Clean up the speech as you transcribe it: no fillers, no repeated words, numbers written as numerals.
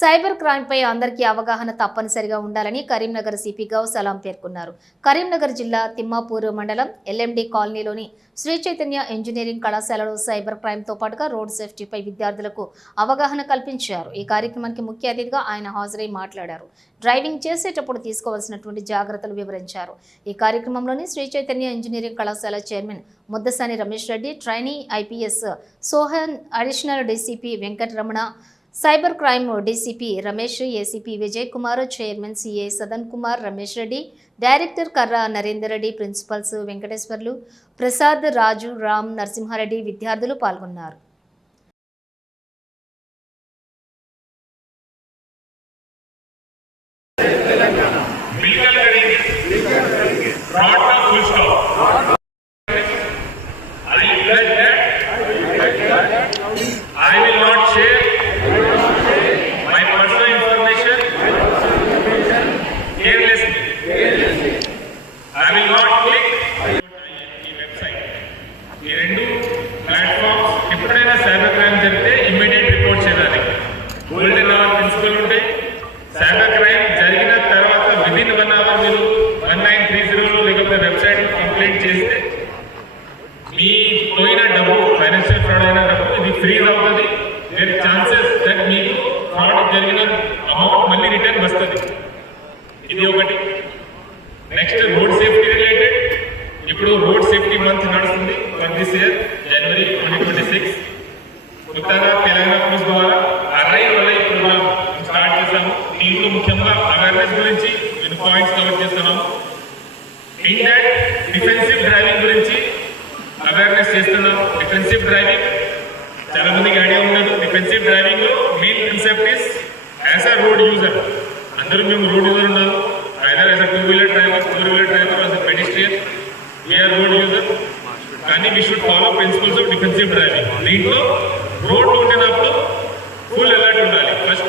Cyber crime పై అందరికీ అవగాహన తప్పనిసరిగా ఉండాలని కరీంనగర్ సిపి గౌసలాం పేర్కొన్నారు. కరీంనగర్ జిల్లా తిమ్మాపూర్ మండలం ఎల్ఎండి కాలనీలోని శ్రీ చైతన్య ఇంజనీరింగ్ కళాశాలలో సైబర్ క్రైమ్ తో పాటుగా రోడ్ సేఫ్టీపై విద్యార్థులకు అవగాహన కల్పించారు. ఈ కార్యక్రమానికి ముఖ్య అతిథిగా ఆయన హాజరై మాట్లాడారు. డ్రైవింగ్ చేసేటప్పుడు తీసుకోవాల్సినటువంటి జాగ్రత్తలు వివరించారు. ఈ కార్యక్రమంలోని శ్రీ చైతన్య ఇంజనీరింగ్ కళాశాల chairman Muddasani Ramesh Reddy, trainee IPS Sohan, additional DCP Venkataramana, cyber crime DCP Ramesh, ACP Vijay Kumar, chairman CA Sadan Kumar, Ramesh Reddy, director కర్ర నరేందర్ రెడ్డి, ప్రిన్సిపల్స్ వెంకటేశ్వర్లు, ప్రసాద్, రాజు, రామ్, నరసింహారెడ్డి విద్యార్థులు పాల్గొన్నారు. I will not share my personal information carelessly. I will not click ఈ వెబ్సైట్. ఈ రెండు ప్లాట్ఫామ్స్ ఎప్పుడైనా సైబర్ క్రైమ్ జరిగితే ఇమ్మీడియట్ రిపోర్ట్ చేయాలి. Golden hour principal ఉంటే సైబర్ క్రైమ్ జరిగిన తర్వాత విదిన్ 1 అవర్ మీరు 1930 లేకపోతే వెబ్సైట్ కంప్లైంట్ చేస్తే మీ పోయిన డబ్బు, ఫైనాన్షియల్ ఫ్రాడ్ అయిన డబ్బు ఇది ఫ్రీజ్ అవుతుంది. దేర్ ఛాన్సెస్ దట్ మీకు ఫ్రాడ్ జరిగిన అమౌంట్ మళ్ళీ రిటర్న్ వస్తుంది. ఇది ఒకటి. Next road safety related. ఇప్పుడు రోడ్ సేఫ్టీ మంత్ నడుస్తుంది ఫర్ దిస్ ఇయర్ జనవరి 2026. కొత్తగా తెలంగాణ పోలీస్ ద్వారా అరైవ్ వల్ల ఈ ప్రోగ్రామ్ స్టార్ట్ చేశాము. దీంట్లో ముఖ్యంగా అవేర్నెస్ గురించి నేను పాయింట్స్ కవర్ చేస్తున్నాము. ఇన్ దట్ డిఫెన్సివ్ డ్రైవింగ్ గురించి అవేర్నెస్ చేస్తున్నాం. డిఫెన్సివ్ డ్రైవింగ్ చాలా మందికి ఐడియా ఉండదు. డిఫెన్సివ్ డ్రైవింగ్ లో main concept is as a road user. అందరూ మేము రోడ్ యూజర్ ఉన్నాము. Either as a 2-wheeler driver, 4-wheeler driver, as a pedestrian we're road user. కానీ we should follow principles of defensive driving. దీంట్లో road ఉండినప్పుడు full alert ఉండాలి. First